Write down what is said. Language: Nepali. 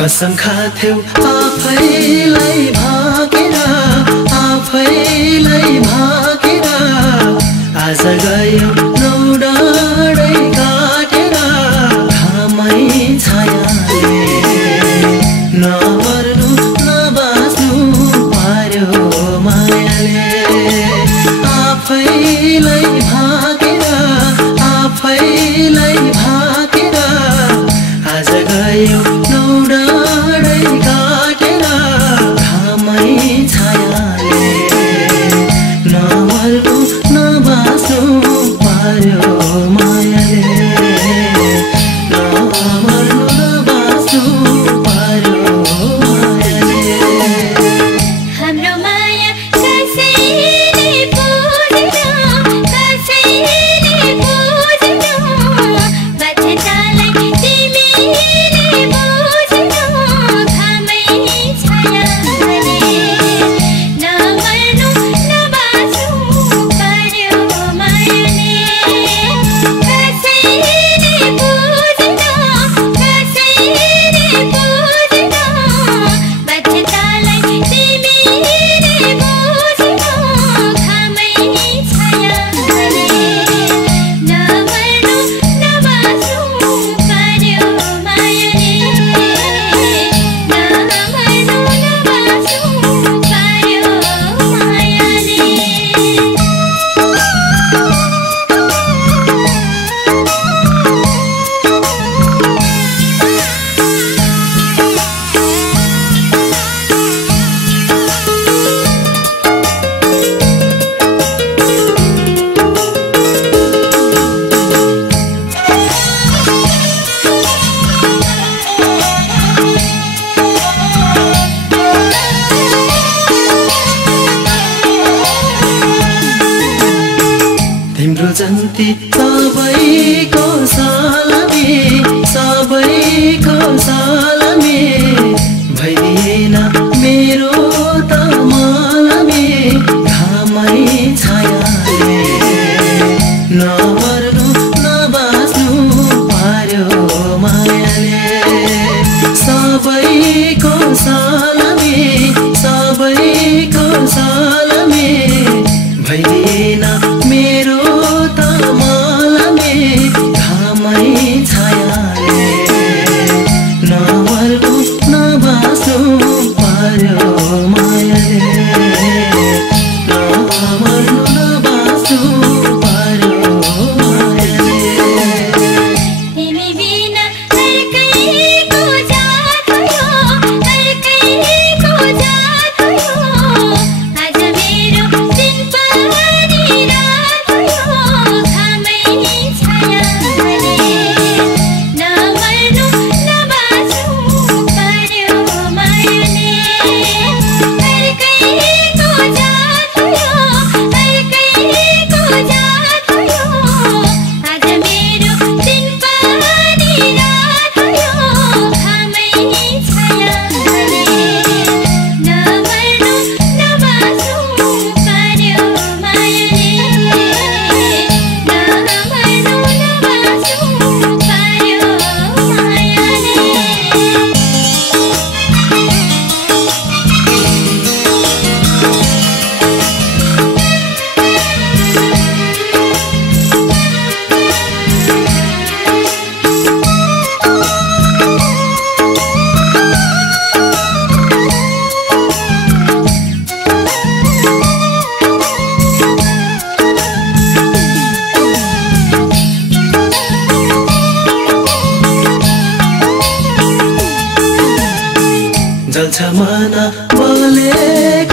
कसम खाथ्यौ आफैलाई भागेर आफैलाई भागेर आज गयो नौ डाँडै काटेर घामै छायाले नमर्नु नबाँच्नु पार्यो मायाले आफैलाई भागेर आफैलाई भागेर आज गयो नौ डाँडै काटेर घामै छायाले नमर्नु नबाँच्नु पार्यो मायाले नमर्नु नबाँच्नु पार्यो मायाले हाम्रो माया कसैले बुझ्दैन कसैले बुझ्दैन बाध्यतालाई तिमीले बुझ्दैनौ घामै छायाले नमर्नु नबाँच्नु पर्यो मायाले कसैले बुझ्दैन कसैले बुझ्दैन बाध्यतालाई तिमीले बुझ्दैनौ घामै छायाले नमर्नु नबाँच्नु पर्यो मायाले नमर्नु नबाँच्नु पर्यो मायाले तिम्रो जन्ती सबैको सालमे सबैको सालमे भइदिएन मेरो त मालमे घामै छायाले नमर्नु नबाँच्नु पार्यो मायाले सबैको सालमे सबैको सालमे भइदिएन मेरो त मालमे घामै छायाले नमर्नु नबाँच्नु पार्यो मायाले नमर्नु नबाँच्नु पार्यो मायाले तिमी बिना अर्कैको जात भयो अर्कैको जात भयो आज मेरो दिन पनि रात भयो घामै छायाले नमर्नु नबाँच्नु पर्यो मायाले अर्कैको जात भयो अर्कैको जात भयो आज मेरो दिन पनि रात भयो घामै छायाले नमर्नु नबाँच्नु पर्यो मायाले नमर्नु नबाँच्नु पर्यो मायाले जल्छ मन बोलेको